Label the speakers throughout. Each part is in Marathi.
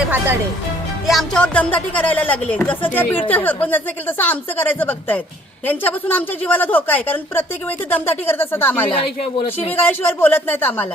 Speaker 1: आहे भाताडे, ते आमच्यावर दमदाटी करायला लागले. जसं त्या बीडच्या सरपंचाचं केलं तसं आमचं करायचं बघतायत. यांच्यापासून आमच्या जीवाला धोका आहे, कारण प्रत्येक वेळी ते दमदाटी करत असतात आम्हाला, शिवीगाळ्याशिवाय बोलत नाहीत आम्हाला.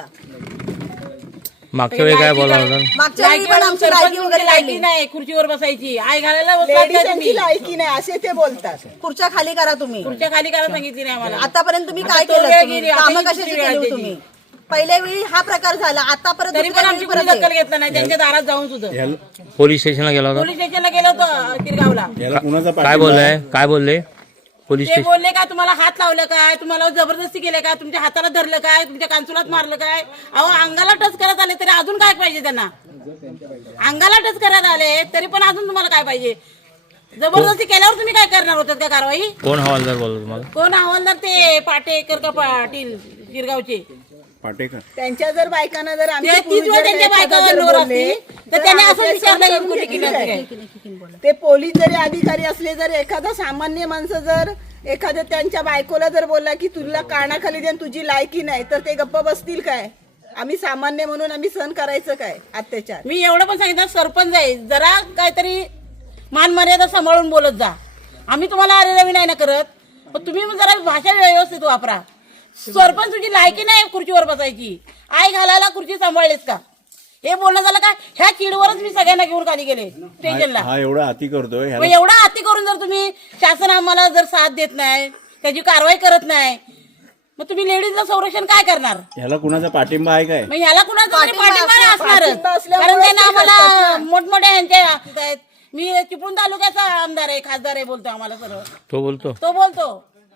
Speaker 2: मागच्या वेळी काय बोलला होता?
Speaker 1: मागच्या वेळी पण आमची लायकी वगैरे
Speaker 3: लायकी नाही खुर्चीवर बसायची, आई घालायला
Speaker 4: लायकी नाही असे ते बोलतात.
Speaker 1: खुर्च्या खाली करा तुम्ही,
Speaker 3: खुर्च्या खाली करायला सांगितली नाही आम्हाला.
Speaker 1: आतापर्यंत तुम्ही काय केलं? कामं कशाची केली होती तुम्ही? पहिल्या वेळी हा प्रकार झाला, आता परत
Speaker 3: तरी पण आमची कोणी दखल घेतला नाही. त्यांच्या दारात जाऊन सुद्धा
Speaker 2: पोलीस स्टेशनला गेला होता.
Speaker 3: पोलीस स्टेशनला गेलो होतो किरगावला.
Speaker 2: काय बोललाय? काय बोलले पोलीस
Speaker 3: ते
Speaker 2: स्टेशन?
Speaker 3: बोलले का तुम्हाला हात लावलं काय, तुम्हाला जबरदस्ती केलं काय, तुमच्या हाताला धरलं काय, तुमच्या कांचुलात मारलं काय? अहो अंगाला टच करत आले तरी अजून काय पाहिजे त्यांना? अंगाला टच करत आले तरी पण अजून तुम्हाला काय पाहिजे? जबरदस्ती केल्यावर तुम्ही काय करणार होतात का कारवाई?
Speaker 2: कोण हवालदार बोलला तुम्हाला?
Speaker 3: कोण हवालदार? ते पाटेकर का पाटील किरगावचे
Speaker 5: पाटेकर.
Speaker 4: त्यांच्या जर बायकांना जर
Speaker 3: ते तीच वेळ त्यांच्या बायकावर नोर असती तर त्याने असं विचारलं की कुठे केलं काय.
Speaker 4: ते पोलीस जरी अधिकारी असले, जर एखादा सामान्य माणसं जर एखाद्या त्यांच्या बायकोला जर बोलला की तुला कानाखाली देऊन तुझी लायकी नाही, तर ते गप्प बसतील काय? आम्ही सामान्य म्हणून आम्ही सहन करायचं काय अत्याचार?
Speaker 3: मी एवढं पण सांगितलं, सरपंच आहे, जरा काहीतरी मान मर्यादा सांभाळून बोलत जा. आम्ही तुम्हाला अरेरावी नाही ना करत, पण तुम्ही जरा भाषा व्यवस्थित वापरा. सरपंच तुझी लायकी नाही खुर्चीवर बसायची, आई घालायला खुर्ची सांभाळलीस का? हे बोलणं झालं का? ह्या चिडवरच मी सगळ्यांना घेऊन खाली गेले स्टेशनला.
Speaker 5: हा एवढा अति करतोय.
Speaker 3: मग एवढा हाती करून जर तुम्ही शासन आम्हाला जर साथ देत नाही, त्याची कारवाई करत नाही, मग तुम्ही लेडीजला संरक्षण काय करणार?
Speaker 5: ह्याला कुणाचा पाठिंबा आहे काय?
Speaker 3: मग ह्याला कुणाचा तरी पाठिंबा असणारच,
Speaker 4: पाठिंबा असल्यामुळे
Speaker 3: कारण त्यांना
Speaker 4: ते
Speaker 3: आम्हाला
Speaker 4: करतात ना.
Speaker 3: मोठमोठ्या यांचे आहेत. मी चिपळूण तालुक्याचा आमदार आहे, खासदार आहे, बोलतो आम्हाला सर्व.
Speaker 2: तो बोलतो.
Speaker 3: तो बोलतो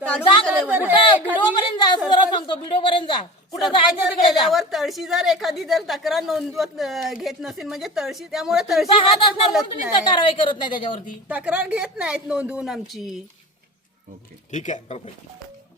Speaker 3: व्हिडिओ पर्यंत जा, असं जरा सांगतो, व्हिडिओ पर्यंत जा, कुठं जायचं तिकडे जा.
Speaker 4: गेल्यावर तळशी जर एखादी जर तक्रार नोंदवत घेत नसेल म्हणजे तळशी, त्यामुळे तळशी
Speaker 3: तुमचा हात
Speaker 4: काय
Speaker 3: असल्यामुळे
Speaker 4: बोलत
Speaker 3: तुम्ही
Speaker 4: नाही.
Speaker 3: कारवाई करत नाही त्याच्यावरती.
Speaker 4: तक्रार घेत नाहीत नोंदवून आमची.
Speaker 5: ओके, ठीक आहे.